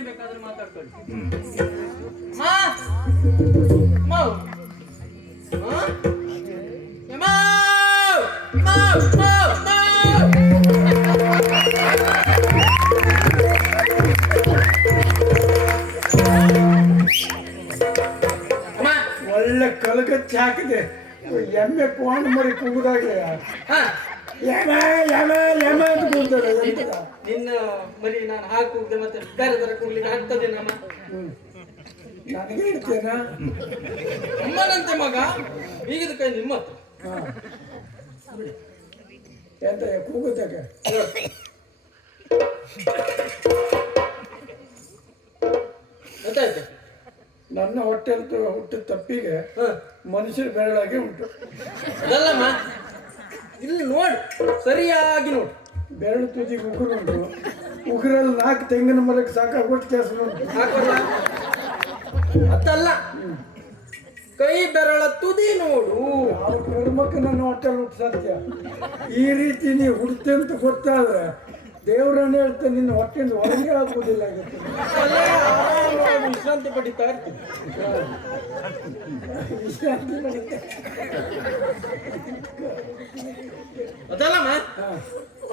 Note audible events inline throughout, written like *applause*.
ಬೇಕಾದ್ರೆ ಮಾತಾಡ್ಕೊಳ್ಳಿ. ಮಾ! ಒಳ್ಳೆ ಕಲಗಚ್ಚಿ ಹಾಕಿದೆ. ಎಮ್ಮೆ ಪಾಂಡ್ ಮರಿ ಕೂಗುದಾಗೆ. ಹಾ. ಯಮ ಯಮ ಯಮ ಅಂತ ಕೂಗ್ತಾರೆ ಎಂತ? ನಿನ್ನ ಮರಿ ನಾನು ಹಾಕುವುದೇ ಮತ್ತೆ ಬೇರೆ ತರ ಕೂಗ್ಲಿಕ್ಕೆ ಆಗ್ತದೆ ನಮ್ಮ. ನನಗೆ ಅಮ್ಮನಂತೆ ಮಗ ಈಗಿದ ಕೈ ನಿಮ್ಮ. ಎಂತ ಕೂಗುತ್ತೆ ಗೊತ್ತಾಯ್ತು ನನ್ನ ಹೊಟ್ಟೆ ಹುಟ್ಟಿದ ತಪ್ಪಿಗೆ ಮನುಷ್ಯ ಮನುಷ್ಯರ ಬೆರಳಾಗೆ ಉಂಟು ಅದಲ್ಲಮ್ಮ ಇಲ್ಲಿ ನೋಡು ಸರಿಯಾಗಿ ನೋಡು ಬೆರಳು ತುದಿಗೆ ಉಗುರು ಉಂಟು. ಉಗುರಲ್ಲಿ ನಾಲ್ಕು ತೆಂಗಿನ ಮರಕ್ಕೆ ಸಾಕಾಗೋಷ್ಟು ಕೆಲಸ ಉಂಟು. ಅದಲ್ಲ ಕೈ ಬೆರಳ ತುದಿ ನೋಡು. ಗಂಡ್ಮಕ್ಳು ನನ್ನ ಹೊಟ್ಟೆಲ್ ಹುಟ್ಟು ಸತ್ಯ ಈ ರೀತಿ ನೀವು ಹುಡ್ತೆ ಅಂತ ಗೊತ್ತಾದ್ರೆ ದೇವರನ್ನ ಹೇಳ್ತೇನೆ ನಿನ್ನ ಹೊಟ್ಟೆಯಿಂದ ಹೊರಗೆ ಹಾಕುವುದಿಲ್ಲ ವಿಶ್ರಾಂತಿ ಪಡಿತಾ ಇರ್ತೀನಿ. ಅದಲ್ಲಮ್ಮ.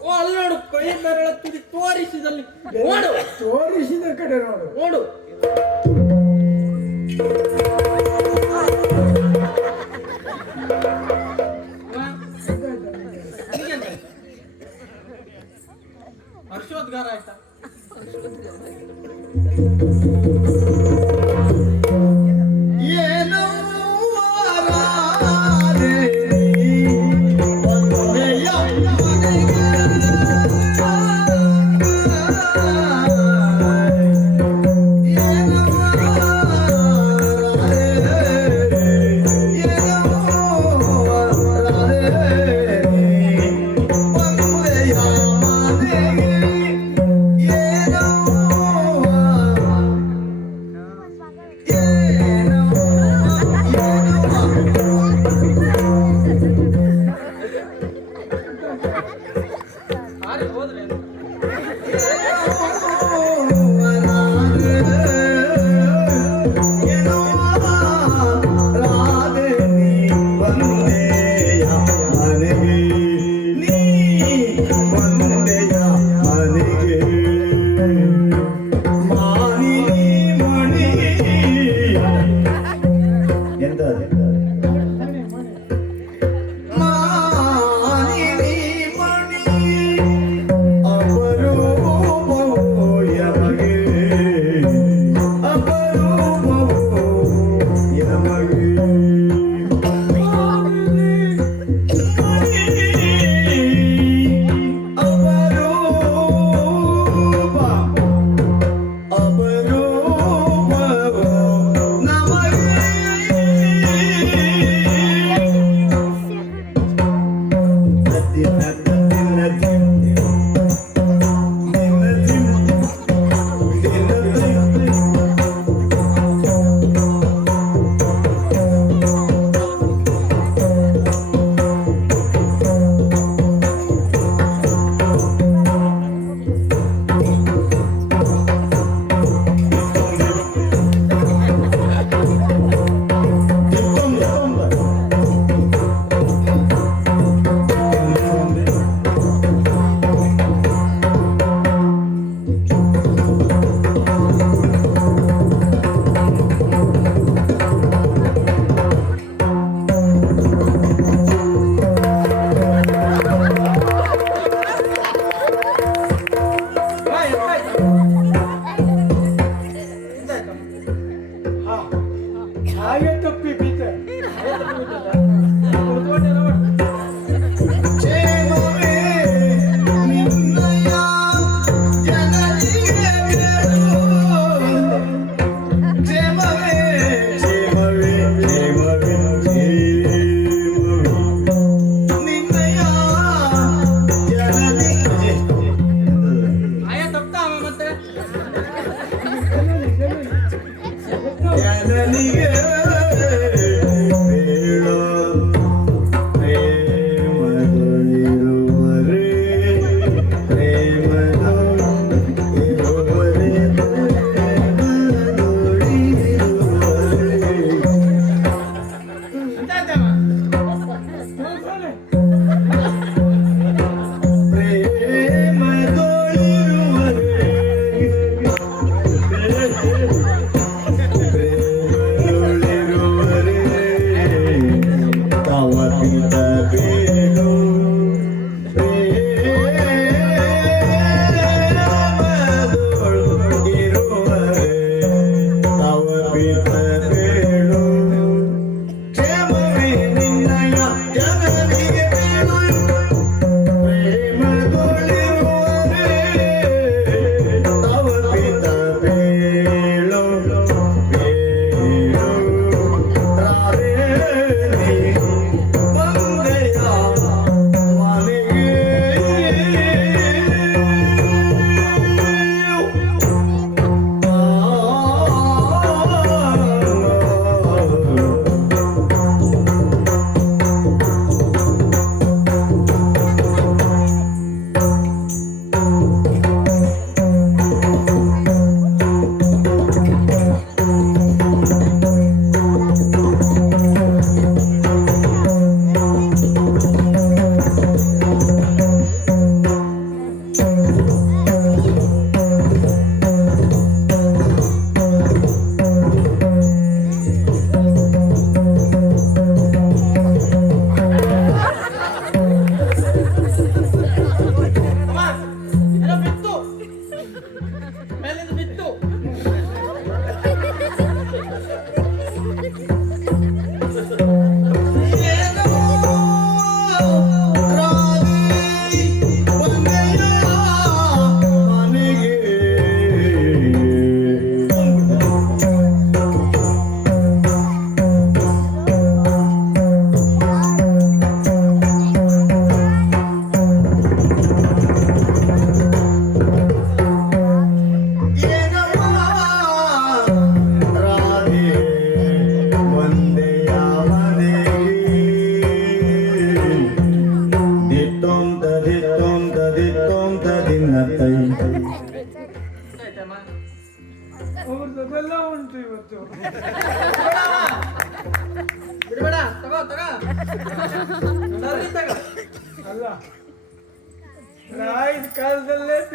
ಓ ಅಲ್ಲಿ ನೋಡು ಕೈ ಬೆರಳ ತುದಿ ತೋರಿಸಿದಲ್ಲಿ. ನೋಡು. ತೋರಿಸಿದ ಕಡೆ ನೋಡು. ನೋಡು. ಹರ್ಷೋದ್ಗಾರ ಆಯ್ತಾ? ಏನೋ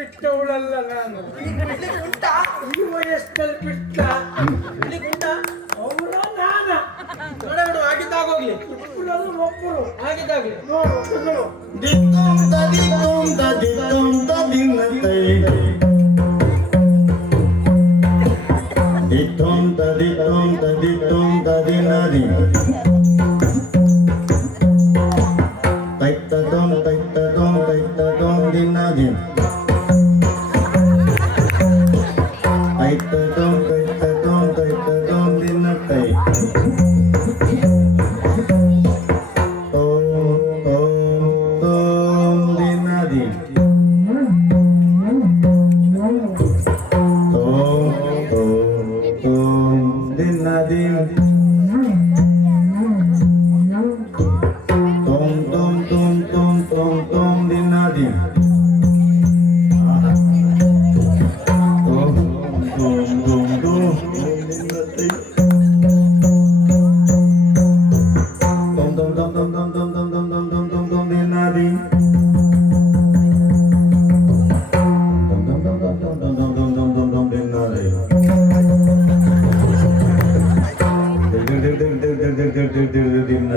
ಬಿಟ್ಟವಳಲ್ಲ ನಾನು ಈ ವಯಸ್ಸಲ್ಲಿ ಬಿಟ್ಟ ಅವಳ ನಾನ ನೋಡು ಆಗಿದ್ದಾಗೋಗ್ಲಿ ಒಬ್ಬರು ಆಗಿದ್ದಾಗ್ಲಿ ನೋಡು ದಿಕ್ಕುಂ ದಿಕ್ಕುಂ ದಿಕ್ಕುಂ ದಿನ್ನತೆ ದಿಕ್ಕುಂ ದಿಕ್ಕುಂ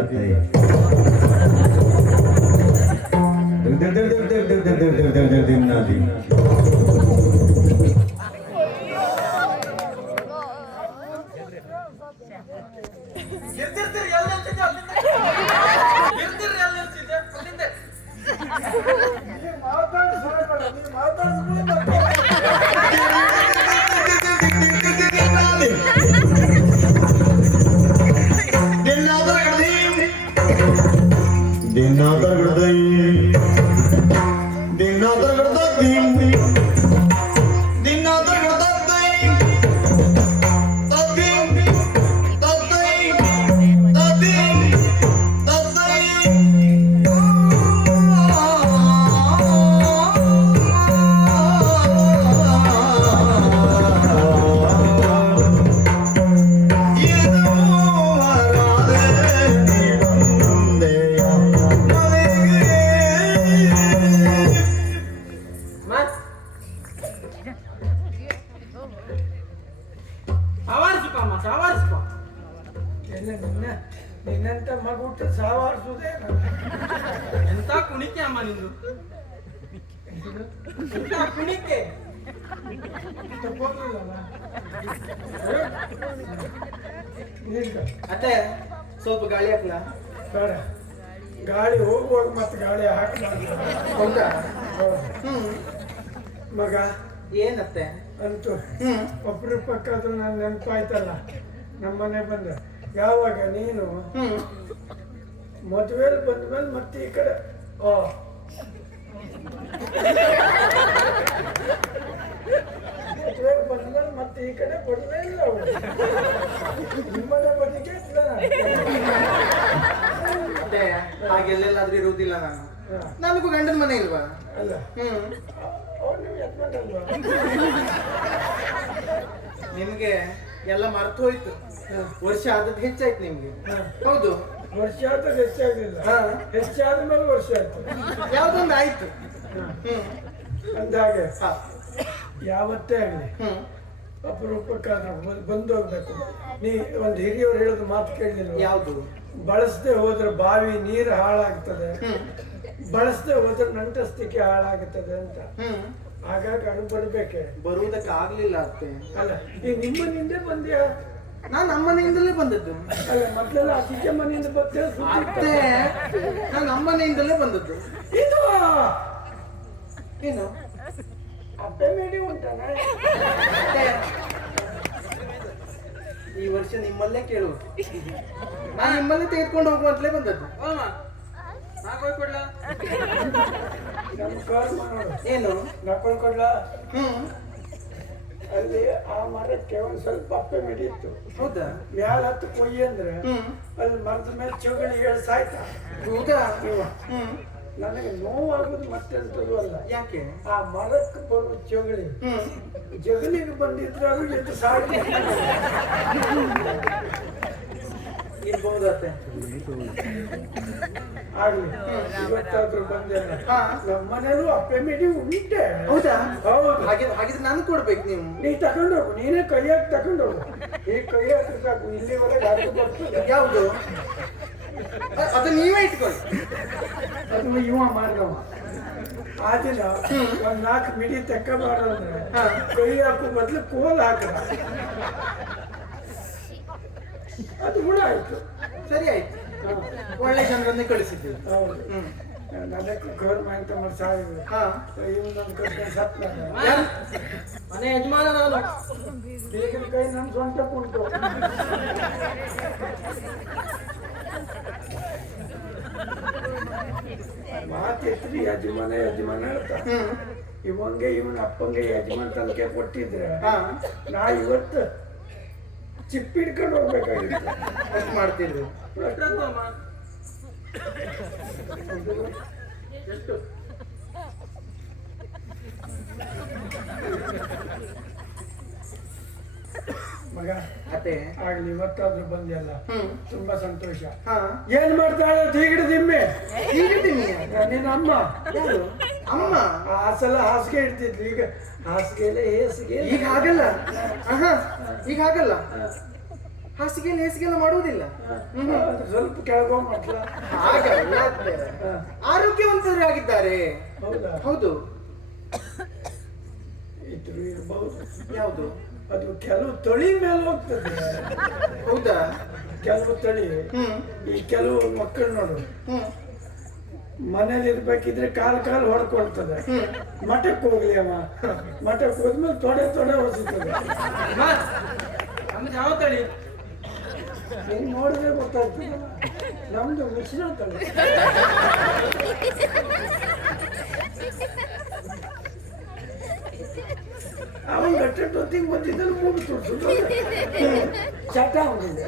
जाते हैं दिल दिल दिल दिल दिल दिल दिल दिल दिल दिल दिल दिल दिल tá. ಅಮ್ಮ ಸವಾರಿಸಿಪ ನಿನ್ನ ನಿನ್ನಂತ ಮಗುಟ್ಟು ಸಾವಾರಿಸುವುದೇನು ಎಂತ ಕುಣಿಕೆ ಅಮ್ಮ ನಿಂದು? ಎಂತ ಕುಣಿಕೆ? ಅತ್ತೆ ಸ್ವಲ್ಪ ಗಾಳಿ ಹಾಕ್ಲ? ಬೇಡ. ಗಾಳಿ ಹೋಗುವಾಗ ಮತ್ತೆ ಗಾಳಿ ಹಾಕಬಾರ್ದು. ಹೌದಾ. ಹ್ಮ್. ಮಗ. ಏನತ್ತೆ? ಅಂತೂ ಹ್ಮ್. ಪಕ್ಕಾದ್ರು ನಾನು ನೆನಪಾಯ್ತಲ್ಲ ನಮ್ಮನೆ ಬಂದ. ಯಾವಾಗ ನೀನು ಮದುವೆಲಿ ಬಂದ್ಮೇಲೆ ಮತ್ತೆ ಈ ಕಡೆ ಓ ಮದುವೆಗೆ ಬಂದ್ಮೇಲೆ ಮತ್ತೆ ಈ ಕಡೆ ಬರಲೇ ಇಲ್ಲ ಅವಳು. ನಿಮ್ಮನೆ ಬದಿಗೆ ಇಲ್ಲ ಅತ್ತೆ ಹಾಗೆಲ್ಲೆಲ್ಲಾದ್ರೂ ಇರುವುದಿಲ್ಲ ನಾನು. ನನಗೂ ಗಂಡನ ಮನೆ ಇಲ್ವಾ? ಅಲ್ಲ. ಹ್ಮ್. ಅವ್ರು ನಿಮ್ಗೆ ನಿಮ್ಗೆ ಎಲ್ಲ ಮರ್ತು ಹೋಯ್ತು. ವರ್ಷ ಆದದ್ದು ಹೆಚ್ಚಾಯ್ತು ನಿಮ್ಗೆ. ಹೌದು. ವರ್ಷ ಆದ್ರೆ ಹೆಚ್ಚಾಗಲಿಲ್ಲ. ಹೆಚ್ಚಾದ ಮೇಲೆ ವರ್ಷ ಆಯ್ತು. ಯಾವ್ದೊಂದು ಆಯ್ತು. ಅಂದಾಗ ಯಾವತ್ತೇ ಆಗಲಿ ಅಪರೂಪಕ್ಕಾದ್ರೂ ಬಂದ್- ಹೋಗ್ಬೇಕು ನೀ ಒಂದು ಹಿರಿಯವ್ರು ಹೇಳೋದು ಮಾತು ಕೇಳಲಿಲ್ಲ ಯಾವುದು? ಬಳಸದೆ ಹೋದ್ರೆ ಬಾವಿ ನೀರು ಹಾಳಾಗ್ತದೆ. ಬಳಸದೆ ಹೋದ್ರೆ ನಂಟಸ್ತಿಕೆ ಹಾಳಾಗುತ್ತದೆ ಅಂತ. ಹಾಗಾಗಿ ಅಳು ಬರಬೇಕೆ ಬರುವುದಕ್ಕೆ ಆಗ್ಲಿಲ್ಲ ಅತ್ತೆ. ಅಲ್ಲ ಈಗ ನಿಮ್ಮನಿಂದೇ ಬಂದ್ಯಾ? ನಾನು ನಮ್ಮನೆಯಿಂದಲೇ ಬಂದದ್ದು. ಅಲ್ಲ ಮೊದಲೆಲ್ಲ ಅತಿಥಿ ಮನೆಯಿಂದ ಬರ್ತೀರ ಅತ್ತೆ ನಾನು ನಮ್ಮನೆಯಿಂದಲೇ ಬಂದದ್ದು. ಇದು? ಏನು? ಅತ್ತೆ ಮೇಡಿ ಉಂಟಾನೆ ಈ ವರ್ಷ ನಿಮ್ಮಲ್ಲೇ ಕೇಳುವುದು ನಾನು ನಿಮ್ಮಲ್ಲೇ ತೆಗೆದುಕೊಂಡು ಹೋಗುವಂತಲೇ ಬಂದದ್ದು. ಹಾಂ ಕೊಡ್ಲಾ ಏನು? ನಕೊಂಡು ಕೊಡ್ಲ ಅಲ್ಲಿ ಆ ಮರಕ್ಕೆ ಒಂದ್ ಸ್ವಲ್ಪ ಅಪ್ಪೆ ಮಿಡಿಯಿತ್ತು ಹೌದಾ? ಮ್ಯಾಲ ಹತ್ತು ಕೊಯ್ಯಿ ಅಂದ್ರೆ ಅಲ್ಲಿ ಮರದ ಮೇಲೆ ಚೌಗಳಿ ಹೇಳಿ ಸಾಯ್ತಾ. ಹೌದಾ? ನನಗೆ ನೋವಾಗೋದು ಮತ್ತೆಂಥದ್ದು ಅಲ್ಲ. ಯಾಕೆ? ಆ ಮರಕ್ಕೆ ಬರುವ ಜಗಳಿ ಜಗಲಿಗೆ ಬಂದಿದ್ರೆ ಅದು ಎದ್ದು ಸಾಗಿ *laughs* ಇರ್ಬಹುದು ಅತ್ತೆ ಆಗ್ಲಿ ಇವತ್ತಾದ್ರೂ ಬಂದೇನ ಹಾ. ನಮ್ಮ ಮನೇಲೂ ಅಪ್ಪೆ ಮಿಡಿ ಉಂಟೆ. ಹೌದಾ? ಹೌದು. ಹಾಗೆ ಹಾಗಿದ್ರೆ ನಾನು ಕೊಡ್ಬೇಕು ನೀವು. ನೀ ತಗೊಂಡೋಗು ನೀನೇ ಕೈಯಾಗಿ ತಗೊಂಡೋಗು ಈ ಕೈ ಸಾಕು. ಇಲ್ಲಿವರೆಗೆ ಹಾಕಿ ಬರ್ತದೆ ಯಾವುದು? ಅದು ನೀವೇ ಇಟ್ಕೊಳ್ಳಿ. ಅದು ಇವ ಮಾಡಿದವ ಆ ದಿನ ಒಂದ್ ನಾಲ್ಕು ಮಿಡಿ ತೆಕ್ಕಬಾರ ಹಾ. ಕೈ ಹಾಕು ಬದ್ಲು ಕೋಲ್ ಹಾಕದ. ಅದು ಕೂಡ ಆಯ್ತು. ಸರಿ ಆಯ್ತು. ಒಳ್ಳೆ ಜನರನ್ನೇ ಕಳಿಸಿದ್ದೀವಿ. ಹೌದು. ಹ್ಮ್. ನನಗೆ ಗೌರ್ಮೆಂಟ್ ಮಾಡಿ ಸಾವಿರ ಹಾ. ಕರ್ಕೊಂಡು ಮನೆ ಯಜಮಾನ ನಾನು. ಈಗಿನ ಕೈ ನನ್ನ ಸ್ವಂತ ಉಂಟು. ಮಾತೆತ್ರಿ ಯಜಮಾನ ಯಜಮಾನ ಹೇಳ್ತಾ ಇವಂಗೆ ಇವನ ಅಪ್ಪಂಗೆ ಯಜಮಾನ್ ತಲಕೆ ಕೊಟ್ಟಿದ್ರೆ ನಾ ಇವತ್ತು ಚಿಪ್ಪಿಡ್ಕೊಂಡು ಹೋಗ್ಬೇಕಾಗಿತ್ತು. ಅಷ್ಟು ಮಾಡ್ತಿದ್ರು. ಎಷ್ಟು? ಮಗ ಅತ್ತೆ ಆಗ್ಲಿ ಇವತ್ತಾದ್ರೂ ಬಂದಿಲ್ಲ ತುಂಬಾ ಸಂತೋಷ. ಹಾ. ಏನ್ ಮಾಡ್ತಾಳೆ ತೀಗಿಡ ದಿಮ್ಮೆ ನಿನ್ನ ಅಮ್ಮ. ಅಮ್ಮ? ಆ ಸಲ ಹಾಸಿಗೆ ಇಡ್ತಿದ್ಲು. ಈಗ ಹಾಸಿಗೆಲೆ ಹೇಸಿಗೆ. ಈಗ ಆಗಲ್ಲ ಈಗ ಆಗಲ್ಲ ಹಾಸಿಗೆಲ್ಲ ಹೇಸಿಗೆಲ್ಲ ಮಾಡುವುದಿಲ್ಲ? ಸ್ವಲ್ಪ ಕೆಳಗೋ ಮಟ್ಲ ಆರೋಗ್ಯವಂತರಾಗಿದ್ದಾರೆ ಅತ್ತೆ. ಆರೋಗ್ಯವಂತರು ಆಗಿದ್ದಾರೆ. ಹೌದಾ? ಹೌದು. ಇದ್ರು ಇರಬಹುದು ಯಾವುದು? ಅದು ಕೆಲವು ತಳಿ ಮೇಲೆ ಹೋಗ್ತದೆ. ಹೌದಾ? ಕೆಲವು ತಳಿ. ಹ್ಮ್. ಈ ಕೆಲವು ಮಕ್ಕಳು ನೋಡು. ಮನೇಲಿ ಇರ್ಬೇಕಿದ್ರೆ ಕಾಲ್ ಕಾಲ್ ಹೊಡ್ಕೊಳ್ತದೆ. ಮಠಕ್ಕೆ ಹೋಗ್ಲಿ ಅವ. ಮಠಕ್ಕೆ ಹೋದ್ಮೇಲೆ ತೊಡೆ ತೊಡೆ ಹೊಸಿತದೆ. ನಮ್ದು ಯಾವ ತಳಿ? ನೀನ್ ನೋಡಿದ್ರೆ ಗೊತ್ತಾಗ್ತದೆ. ನಮ್ದು ಮಿಶ್ರ ತಳಿ. ಅವನ್ ಗಟ್ಟೆ ಹೊತ್ತಿಗೆ ಬಂದಿದ್ದಲ್ಲಿ ಮೂಗು ತುರ್ಸುದು ಚಟ ಅವನಿಗೆ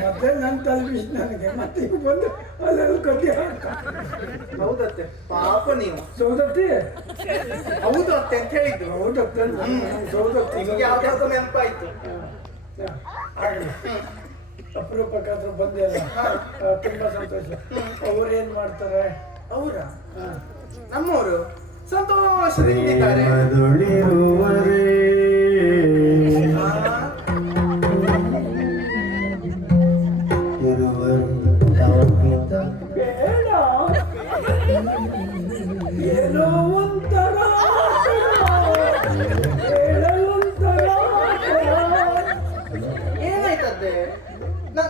ಮತ್ತೆ ನನ್ ತಲುಪಿಸ್ ನನಗೆ ಮತ್ತೆ ಈಗ ಬಂದು ಅಲ್ಲೆಲ್ಲ ಕಟ್ಟಿ ಹಾಕ. ಹೌದತ್ತೆ ಪಾಪ ನೀವು. ಸೌದತ್ತಿ? ಹೌದು ಅತ್ತೆ ಅಂತ ಹೇಳಿದ್ದು. ಹೌದತ್ತೆ ಸೌದತ್ತಿ. ನಿಮ್ಗೆ ಯಾವ್ದಾದ್ರು ನೆನಪಾಯ್ತು. ಆಗಲಿ. ಅಪರೂಪಕ್ಕಾದ್ರೂ ಬಂದೆ ಅಲ್ಲ. ತುಂಬಾ ಸಂತೋಷ. ಅವ್ರು ಏನ್ ಮಾಡ್ತಾರೆ? ಅವರ. ನಮ್ಮವರು ಸಂತೋಷದಿಂದಿದ್ದಾರೆ ಏನೋ ಒಂಥರ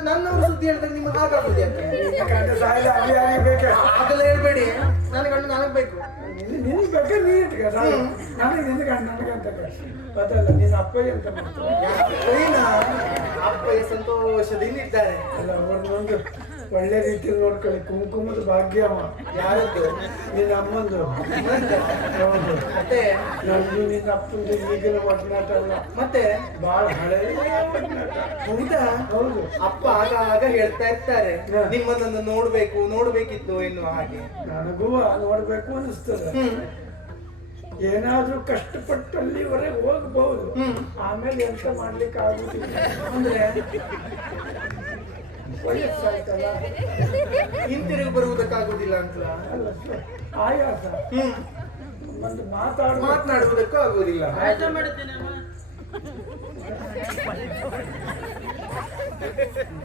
ನನ್ನವ್ರ ಸುದ್ದಿ ಹೇಳಿದ್ರೆ ನಿಮ್ಗೆ ಹಾಗಾಗುದು ಯಾಕೆ ಗಂಡ ಅಲ್ಲಿ ಅಭಿಯಾನಿ ಬೇಕೆ? ಅದೆಲ್ಲ ಹೇಳ್ಬೇಡಿ. ನನ್ನ ಗಂಡು ನನಗ್ ಬೇಕು. ನಿನ್ ನಿನ್ ಬಗ್ಗೆ ನೀ ಇಟ್ಕ. ನನಗೆ ನಿನ್ನ ಗಂಡ ನನಗೆ ಅಂತ ಗೊತ್ತಲ್ಲ ನಿನ್ನ ಅಂತ ಮಾಡ್ತಾರೆ ಸಂತೋಷದಿಂದ ಇದ್ದಾರೆ ಅಲ್ಲ ಒಳ್ಳೆ ರೀತಿಯಲ್ಲಿ ನೋಡ್ಕೊಳ್ಳಿ. ಕುಂಕುಮದ ಭಾಗ್ಯ ಯಾರದ್ದು? ನಿನ್ನ ಅಮ್ಮಂದು. ಹೌದು. ಮತ್ತೆ? ನಂದು ನಿನ್ನ ಅಪ್ಪಂದು ಈಗಿನ ಒಡನಾಟ ಅಲ್ಲ. ಮತ್ತೆ? ಬಾಳ ಹಳೆ ಒಡನಾಟ. ಹೌದಾ? ಹೌದು. ಅಪ್ಪ ಆಗ ಆಗ ಹೇಳ್ತಾ ಇರ್ತಾರೆ ನಿಮ್ಮನ್ನ ನೋಡ್ಬೇಕು ನೋಡ್ಬೇಕಿತ್ತು ಎನ್ನುವ ಹಾಗೆ. ನನಗೂ ನೋಡ್ಬೇಕು ಅನಿಸ್ತದೆ ಏನಾದ್ರೂ ಕಷ್ಟಪಟ್ಟು ಅಲ್ಲಿವರೆಗೆ ಹೋಗ್ಬಹುದು ಆಮೇಲೆ ಎಂತ ಮಾಡ್ಲಿಕ್ಕೆ ಆಗುದಿಲ್ಲ ಅಂದ್ರೆ? ವಯಸ್ಸಾಯ್ತಲ್ಲ ಹಿಂತಿರುಗಿ ಬರುವುದಕ್ಕಾಗುದಿಲ್ಲ ಅಂತ ಅಲ್ಲ ಸ- ಆಯಾಸ ಹ್ಮ್ ಒಂದು ಮಾತಾಡ ಮಾತನಾಡುವುದಕ್ಕೂ ಆಗುವುದಿಲ್ಲ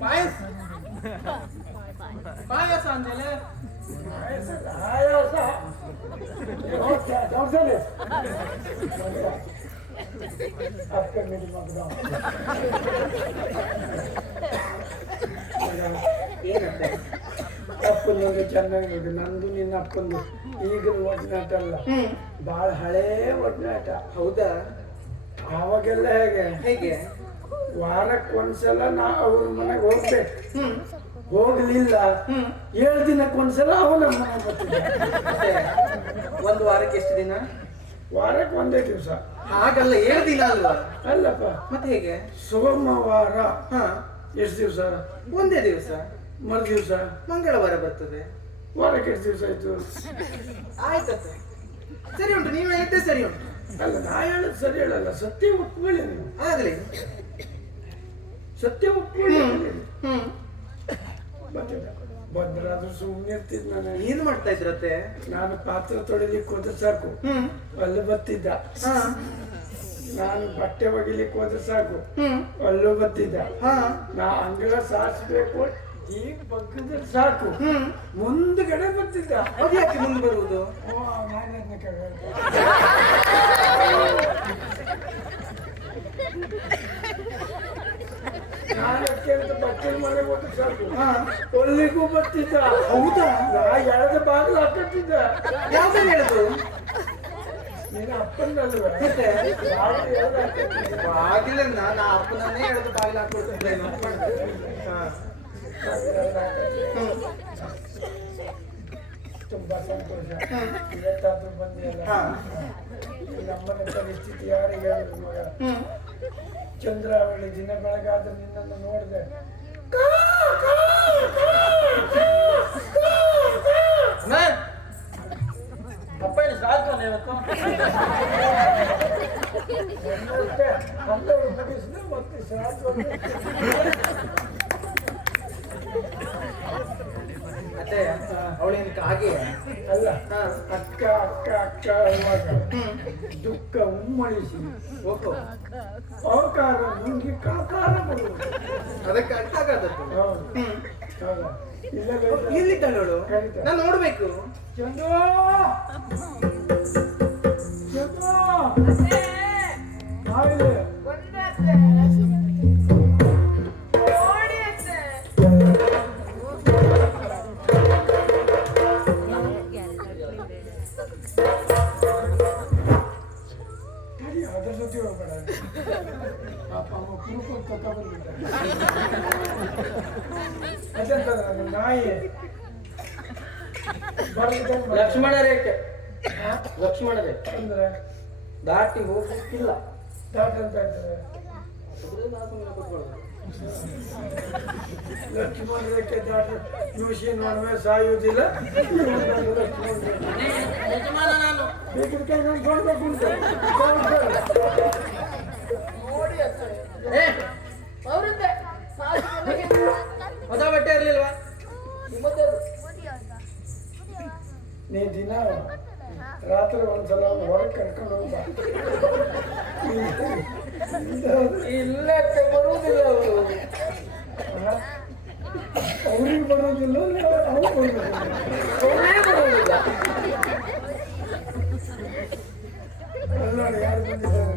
ಪಾಯಸ ಪಾಯಸ ಅಂದಲೆ ಆಯಾಸ ದೌರ್ಜನ್ಯ ಅಕ್ಕ ಮೇರಿ ಮಗನ ಅಪ್ಪನೊಂದು ಚೆನ್ನಾಗಿ ನೋಡಿ ನಂದು ನಿನ್ನ ಅಪ್ಪಂದು ಈಗಿನ ಒಡನಾಟ ಅಲ್ಲ ಭಾಳ ಹಳೇ ಒಡನಾಟ ಹೌದಾ? ಆವಾಗೆಲ್ಲ ಹೇಗೆ? ಹೇಗೆ? ವಾರಕ್ಕೆ ಒಂದ್ಸಲ ನಾ ಅವ್ರ ಮನೆಗೆ ಹೋಗ್ಬೇಕು. ಹೋಗ್ಲಿಲ್ಲ. ಏಳು ದಿನಕ್ಕೆ ಒಂದ್ಸಲ ಅವನ ಮನೆಗೆ ಬರ್ತಿದ್ದ ಒಂದು ವಾರಕ್ಕೆ ಎಷ್ಟು ದಿನ? ವಾರಕ್ಕೆ ಒಂದೇ ದಿವಸ. ಹಾಗಲ್ಲ ಏಳು ದಿನ ಅಲ್ವಾ? ಅಲ್ಲಪ್ಪ. ಮತ್ತೆ ಹೇಗೆ? ಸೋಮವಾರ. ಹಾ. ಎಷ್ಟು ದಿವಸ? ಒಂದೇ ದಿವಸ. ಮರು ದಿವಸ ಮಂಗಳವಾರ ಬರ್ತದೆ. ವಾರಕ್ಕೆ ಎಷ್ಟು ದಿವಸ ಆಯ್ತು ಆಯ್ತತ್ತೆ ಸರಿ ಉಂಟು ನೀವು ಹೇಳಿದ್ದೆ ಸರಿ ಉಂಟು. ಅಲ್ಲ ನಾ ಹೇಳೋದು ಸರಿ ಹೇಳಲ್ಲ ಸತ್ಯ ಒಪ್ಕೊಳ್ಳಿ ನೀವು ಆಗಲಿ. ಸತ್ಯ ಒಪ್ಕೊಳ್ಳಿ ಹ್ಮ್ ಮತ್ತೆ ಬಂದ್ರಾದ್ರೂ ಸುಮ್ಮನೆ ಇರ್ತಿದ್ ನಾನು. ಏನ್ ಮಾಡ್ತಾ ಇದ್ರತ್ತೆ ನಾನು ಪಾತ್ರ ತೊಳಿಲಿಕ್ಕೆ ಹೋದ್ರೆ ಸಾಕು. ಅಲ್ಲೂ ಬತ್ತಿದ್ದ. ನಾನು ಬಟ್ಟೆ ಒಗಿಲಿಕ್ಕೆ ಹೋದ್ರೆ ಸಾಕು. ಅಲ್ಲೂ ಬತ್ತಿದ್ದ. ಹಾ. ನಾ ಅಂಗಳ ಸಾರಿಸ್ಬೇಕು. ಈಗ ಬಗ್ಗದ್ರೆ ಸಾಕು? ಹ್ಮ್. ಮುಂದ್ಗಡೆ ಬರ್ತಿದ್ದ ಅದು ಯಾಕೆ ಮುಂದೆ ಬರುವುದು ಓ, ನಾನೇ ಅದ್ನ ಕೇಳ್ದೆ. ನಾನು ಅತ್ಯಂತ ಹೋದ್ರೆ ಸಾಕು. ಒಳ್ಳಿಗೂ ಬರ್ತಿದ್ದ. ಹೌದಾ? ನಾ ಎಳೆದ ಬಾಗಿಲು ಹಾಕತ್ತಿದ್ದ. ಯಾವ್ದು ಹೇಳುದು ನಿನ್ನ ಅಪ್ಪನಲ್ವ? ಮತ್ತೆ? ಎಳ್ದು. ಬಾಗಿಲನ್ನ ನಾ ಅಪ್ಪನನ್ನೇ ಹೇಳುದು ಬಾಗಿಲು ಹಾಕೊಡ್ತಿದ್ದೇನೆ ಹಾ ಹ್ಮ್ ತುಂಬಾ ಸಂತೋಷ ಬಂದಿಲ್ಲ ಹ್ಮ್. ಚಂದ್ರಾವಳಿ ದಿನ ಬೆಳಗಾದ್ರೆ ನಿನ್ನನ್ನು ನೋಡಿದೆ ಅವಕಾರ ನಿಮ್ಗೆ ಕಾಕಾರ ಬರುವುದು ಅದಕ್ಕೆ ಅರ್ಥ ಆಗದದ್ದು ಹೌದು ಇಲ್ಲ. ನಾನು ನೋಡ್ಬೇಕು ಚಂದು ಚಂದು ಒಂದೇ ದಾಟಿ ಹೋಗ್ಲಿಕ್ಕಿಲ್ಲ ದಾಟ ಅಂತ ಹೇಳ್ತಾರೆ ಲಕ್ಷ್ಮಣ ರೇಖೆ ದಾಟ ಯೂಶಿ ನಡುವೆ ಸಾಯುವುದಿಲ್ಲ. ಯಜಮಾನ ನಾನು ಅಂತ. ಹೊಸ ಬಟ್ಟೆ ಇರ್ಲಿಲ್ವಾ ನೀ ದಿನ ರಾತ್ರಿ ಒಂದ್ಸಲ ಹೊರಗೆ ಕರ್ಕೊಂಡು ಇಲ್ಲಕ್ಕೆ ಇಲ್ಲ ಬರುವುದಿಲ್ಲ ಅವರು. ಅವ್ರಿಗೆ ಬರೋದಿಲ್ಲ. ಅವ್ರು ಬರೋದಿಲ್ಲ. ಅಲ್ಲ ಯಾರು ಬಂದಿದ್ದಾರೆ?